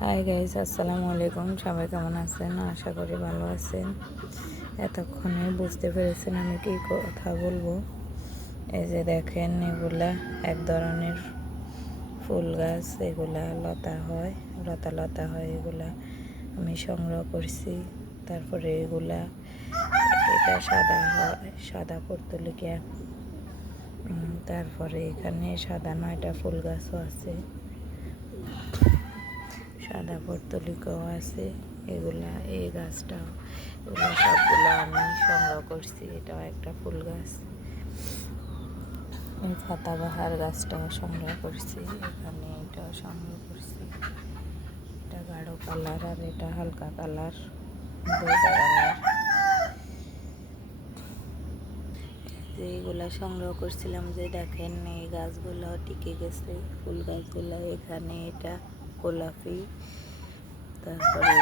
Hi guys, আসসালামু আলাইকুম। সবাই কেমন আছেন? আশা করি ভালো আছেন। এতক্ষণে বুঝতে পেরেছেন আমি কি কথা বলবো। এই যে দেখেন, এগুলা এক ধরনের ফুল গাছ। এগুলা লতা হয়, লতা লতা হয়। এগুলা আমি সংগ্রহ করছি। তারপরে এটা সাদা হয়, সাদা পর্তুলিকা। তারপরে এখানে সাদা 9টা ফুল গাছও আছে, সাদা পর্তুলিকাও আছে। এই গাছটাও, এগুলো সবগুলো আমি সংগ্রহ করছি। এটাও একটা ফুল গাছ। এই পাতাবাহার গাছটাও সংগ্রহ করছি। এখানে এটাও সংগ্রহ করছি। এটা গাঢ় কালার আর এটা হালকা কালার, দুই ধরনের। এইগুলা সংগ্রহ করছিলাম, যে দেখেন এই গাছগুলো টিকে গেছে, ফুল গাছগুলো। এখানে এটা গোলাপি। তারপরে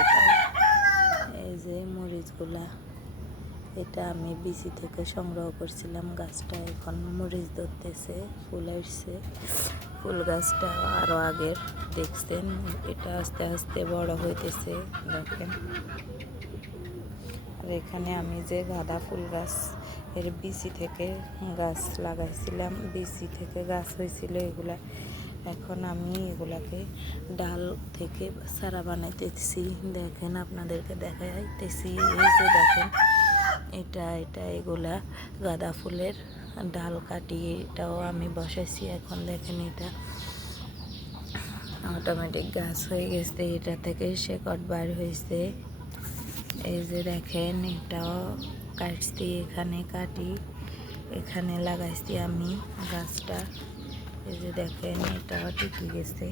এই যে মরিচগুলা, এটা আমি বিচি থেকে সংগ্রহ করছিলাম। গাছটা এখন মরিচ ধরতেছে, ফুল আসছে। ফুল গাছটা আরও আগের, দেখছেন। এটা আস্তে আস্তে বড় হইতেছে, দেখেন। আর এখানে আমি যে গাঁদা ফুল গাছ এর বিচি থেকে গাছ লাগাইছিলাম, বিচি থেকে গাছ হয়েছিল এগুলা। এখন আমি এগুলাকে ডাল থেকে চারা বানাইতেছি। দেখেন, আপনাদেরকে দেখাইতেছি। এই যে দেখেন, এগুলা গাঁদা ফুলের ডাল কাটিয়ে এটাও আমি বসাইছি। এখন দেখেন, এটা অটোমেটিক গাছ হয়ে গেছে। এটা থেকে শেকড় বার হয়েছে। এই যে দেখেন, এটাও কাটছি, এখানে কাটি, এখানে লাগাইছি আমি গাছটা। এই যে দেখেন, এটাও টিকে গেছে,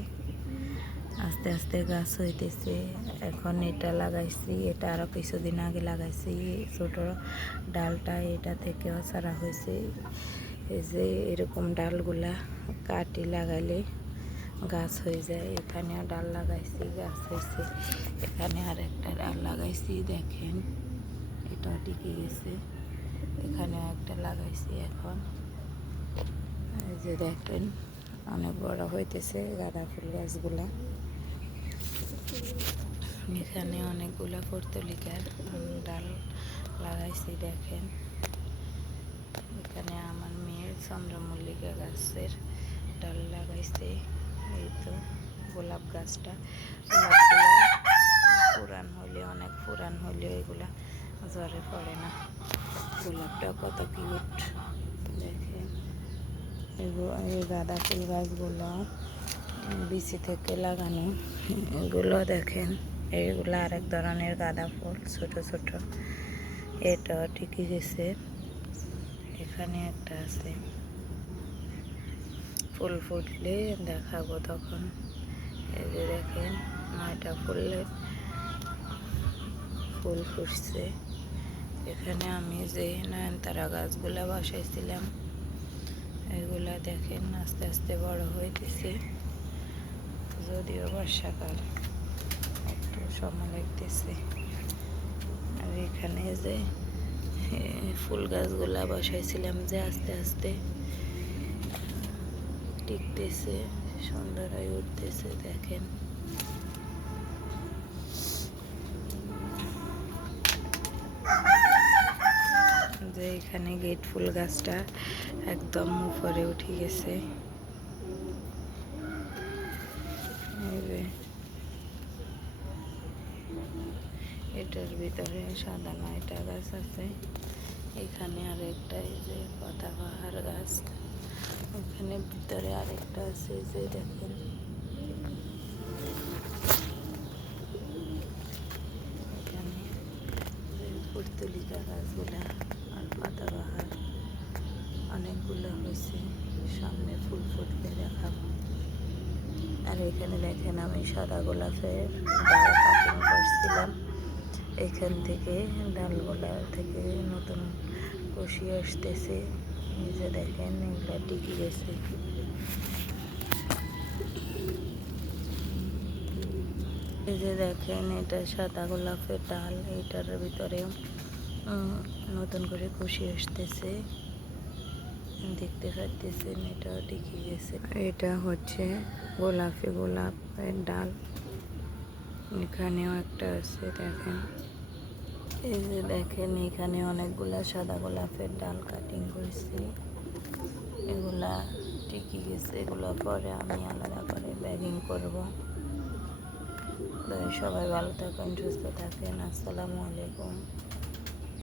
আস্তে আস্তে গাছ হইতেছে। এখন এটা লাগাইছি, এটা আরও কিছুদিন আগে লাগাইছি। ছোট ডালটা এটা থেকেও ছাড়া হয়েছে। এই যে এরকম ডালগুলা কাটি লাগাইলে গাছ হয়ে যায়। এখানেও ডাল লাগাইছি, গাছ হয়েছে। এখানে আর একটা ডাল লাগাইছি, দেখেন, এটাও টিকে গেছে। এখানেও একটা লাগাইছি। এখন এই যে দেখেন, অনেক বড় হইতেছে গাঁদা ফুল গাছগুলা। এখানে অনেকগুলা পর্তুলিকার ডাল লাগাইছি, দেখেন। এখানে আমার মেয়ের চন্দ্রমল্লিকা গাছের ডাল লাগাইছে। এই তো গোলাপ গাছটা, গোলাপগুলা পুরান হলে, অনেক পুরান হলে এগুলা জ্বরে পড়ে না। গোলাপটা কত কিউট, দেখেন। এই গাঁদা ফুল গাছগুলো বিচি থেকে লাগানো। এগুলো দেখেন, এইগুলো আরেক ধরনের গাঁদা ফুল, ছোট ছোট। এটাও টিকে গেছে। এখানে একটা আছে, ফুল ফুটলে দেখাবো তখন। এই যে দেখেন, 9টা ফুল ফুটছে। এখানে আমি যে নয়নতারা গাছগুলা বসাইছিলাম, এগুলা দেখেন আস্তে আস্তে বড় হইতেছে। যদিও বর্ষাকাল, একটু সময় লাগতেছে। আর এখানে যে ফুল গাছগুলা বসাইছিলাম, যে আস্তে আস্তে টিকতেছে, সুন্দর হয়ে উঠতেছে, দেখেন। যে এখানে গেট ফুল গাছটা একদম উপরে উঠে গেছে। এটার ভিতরে সাদা 9টা গাছ আছে। এখানে আরেকটা, এই যে পাতাবাহার গাছ। ওখানে ভিতরে আরেকটা আছে, যে দেখেন। এখানে পর্তুলিকা গাছগুলা আর পাতাবাহার অনেকগুলো হয়েছে। সামনে ফুল ফুটলে দেখাবো। আর এখানে দেখেন, আমি সাদা গোলাপের ডাল কাটিং করছিলাম। এখান থেকে ডালগুলা থেকে নতুন কষি আসতেছে। এই যে দেখেন, এগুলা টিকে গেছে। এই যে দেখেন, এটা সাদা গোলাপের ডাল। এটার ভিতরে নতুন করে কষি আসতেছে, দেখতে পাচ্ছেন। এটাও টিকে গেছে। এটা হচ্ছে গোলাপের ডাল। এখানেও একটা আছে দেখেন। এই যে দেখেন এখানে অনেকগুলা সাদা গোলাপের ডাল কাটিং করছি, এগুলা টিকে গেছে, এগুলো পরে আমি আলাদা করে ব্যাগিং করব। তো সবাই ভালো থাকেন, সুস্থ থাকেন। আসসালামু আলাইকুম।